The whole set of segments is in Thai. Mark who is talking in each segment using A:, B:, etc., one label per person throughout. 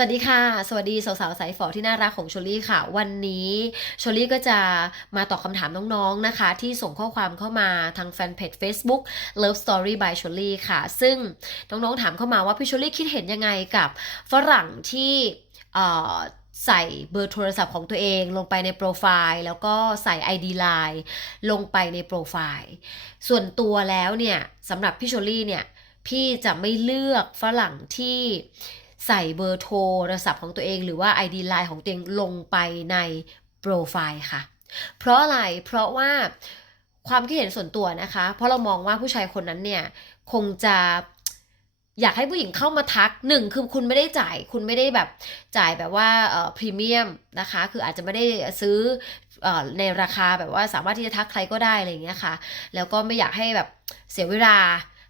A: สวัสดีค่ะ สวัสดีสาวๆสายฝอที่น่ารักของชลลี่ค่ะ วันนี้ชลลี่ก็จะมาตอบคำถามน้องๆนะคะ ที่ส่งข้อความเข้ามาทางแฟนเพจ Facebook Love Story by ชลลี่ค่ะ ซึ่งน้องๆถามเข้ามาว่าพี่ชลลี่คิดเห็นยังไงกับฝรั่งที่ใส่เบอร์โทรศัพท์ของตัวเองลงไปในโปรไฟล์แล้วก็ใส่ ID Line ลงไปในโปรไฟล์ส่วนตัวแล้วเนี่ยสำหรับพี่ชลลี่เนี่ยพี่จะไม่เลือกฝรั่งที่ ใส่เบอร์โทรโทรศัพท์ของตัวเองหรือว่า ID Line ของตัวเองลงไปในโปรไฟล์ค่ะ เพราะอะไร เพราะว่าความคิดเห็นส่วนตัวนะคะ เพราะเรามองว่าผู้ชายคนนั้นเนี่ย คงจะอยากให้ผู้หญิงเข้ามาทักหนึ่งคือคุณไม่ได้จ่าย คุณไม่ได้แบบจ่ายแบบว่าเอ่อพรีเมียมนะคะ คืออาจจะไม่ได้ซื้อเอ่อในราคาแบบว่าสามารถที่จะทักใครก็ได้อะไรอย่างเงี้ยค่ะ แล้วก็ไม่อยากให้แบบเสียเวลา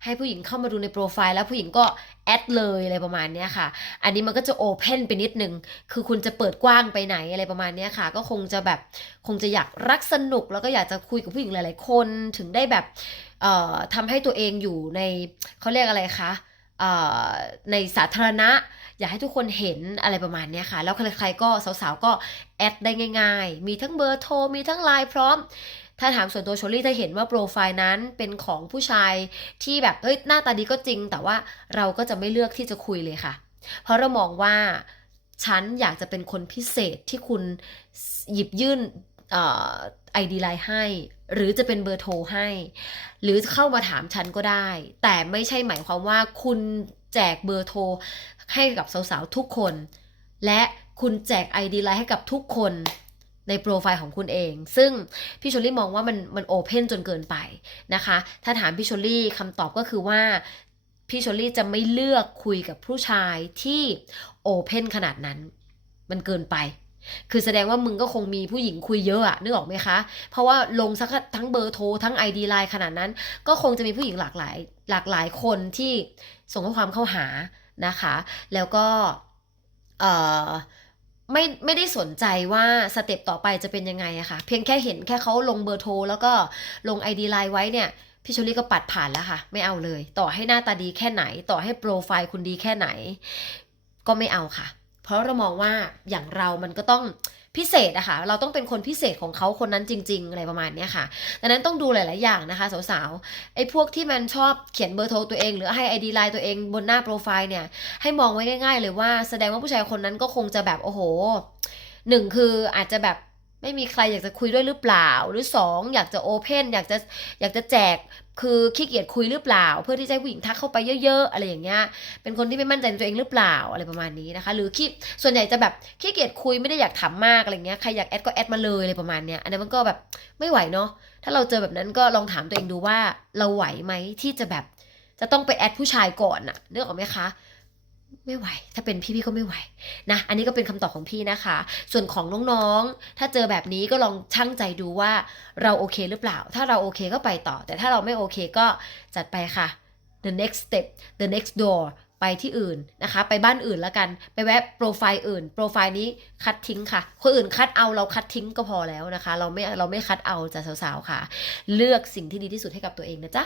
A: ให้ผู้หญิงเข้ามาดูในโปรไฟล์แล้วผู้หญิงก็ แอดเลยอะไรประมาณนี้ค่ะ อันนี้มันก็จะโอเพนไปนิดนึง คือคุณจะเปิดกว้างไปไหนอะไรประมาณนี้ค่ะ ก็คงจะแบบคงจะอยากรักสนุกแล้วก็อยากจะคุยกับผู้หญิงหลาย ๆ คนถึงได้แบบเอ่อทำให้ตัวเองอยู่ในเขาเรียกอะไรคะเอ่อในสาธารณะ อยากให้ทุกคนเห็นอะไรประมาณนี้ค่ะ แล้วใครๆก็สาวๆก็แอดได้ง่าย ๆ มีทั้งเบอร์โทรมีทั้งไลน์พร้อม ถ้าถามส่วนตัวโชลี่จะเห็นว่าโปรไฟล์นั้นเป็นของผู้ชายที่แบบเฮ้ยหน้าตาดีก็จริง แต่ว่าเราก็จะไม่เลือกที่จะคุยเลยค่ะ เพราะเรามองว่าฉันอยากจะเป็นคนพิเศษที่คุณหยิบยื่นไอดีไลน์ให้ หรือจะเป็นเบอร์โทรให้ หรือเข้ามาถามฉันก็ได้ แต่ไม่ใช่หมายความว่าคุณแจกเบอร์โทรให้กับสาวๆทุกคน และคุณแจก ID ไลน์ให้กับทุกคน ในโปรไฟล์ของคุณเอง ซึ่งพี่ชลลี่มองว่ามันมันโอเพนจนเกินไปนะคะ ถ้าถามพี่ชลลี่คำตอบก็คือว่าพี่ชลลี่จะไม่เลือกคุยกับผู้ชายที่โอเพนขนาดนั้น มันเกินไป คือแสดงว่ามึงก็คงมีผู้หญิงคุยเยอะอะนึกออกไหมคะ เพราะว่าลงสักทั้งเบอร์โทรทั้ง ID ไลน์ขนาดนั้น ก็คงจะมีผู้หญิงหลากหลาย หลากหลายคนที่ส่งข้อความเข้าหานะคะ แล้วก็เอ่อ ไม่ไม่ได้สนใจว่าสเต็ปต่อไปจะเป็นยังไงอะค่ะ เพียงแค่เห็นแค่เขาลงเบอร์โทร แล้วก็ลง ID ไลน์ไว้เนี่ยพี่ชลี่ก็ปัดผ่านแล้วค่ะ ไม่เอาเลย ต่อให้หน้าตาดีแค่ไหน ต่อให้โปรไฟล์คุณดีแค่ไหน ก็ไม่เอาค่ะ เพราะเรามองว่าอย่างเรามันก็ต้องพิเศษอะค่ะเราต้องเป็นคนพิเศษของเขาคนนั้นจริง ๆ อะไรประมาณนี้ค่ะ ดังนั้นต้องดูหลาย ๆ อย่างนะคะสาวๆ ไอ้พวกที่มันชอบเขียนเบอร์โทรตัวเอง หรือให้ ID ไลน์ตัวเองบนหน้าโปรไฟล์เนี่ย ให้มองไว้ง่าย ๆ เลยว่าแสดงว่าผู้ชายคนนั้นก็คงจะแบบโอ้โหหนึ่งคืออาจจะแบบ ไม่มีใครอยากจะคุยด้วยหรือเปล่า หรือสองอยากจะโอเพนอยากจะอยากจะแจกคือขี้เกียจคุยหรือเปล่า เพื่อที่จะให้ผู้หญิงทักเข้าไปเยอะๆ อะไรอย่างเงี้ยเป็นคนที่ไม่มั่นใจในตัวเองหรือเปล่าอะไรประมาณนี้นะคะ หรือขี้ส่วนใหญ่จะแบบขี้เกียจคุยไม่ได้อยากถามมากอะไรเงี้ยใครอยากแอดก็แอดมาเลยอะไรประมาณเนี้ยอันนี้นมันก็แบบไม่ไหวเนาะถ้าเราเจอแบบนั้นก็ลองถามตัวเองดูว่าเราไหวไหมที่จะแบบจะต้องไปแอดผู้ชายก่อนอะนึกออกไหมคะ ไม่ไหว ถ้าเป็นพี่พี่ก็ไม่ไหวนะ อันนี้ก็เป็นคำตอบของพี่นะคะ ส่วนของน้องๆ ถ้าเจอแบบนี้ก็ลองชั่งใจดูว่าเราโอเคหรือเปล่า ถ้าเราโอเคก็ไปต่อ แต่ถ้าเราไม่โอเคก็จัดไปค่ะ the next step the next door ไปที่อื่นนะคะ ไปบ้านอื่นแล้วกัน ไปแวะโปรไฟล์อื่น โปรไฟล์นี้คัดทิ้งค่ะ คนอื่นคัดเอาเราคัดทิ้งก็พอแล้วนะคะ เราไม่เราไม่คัดเอาจากสาวๆค่ะ เลือกสิ่งที่ดีที่สุดให้กับตัวเองนะจ๊ะ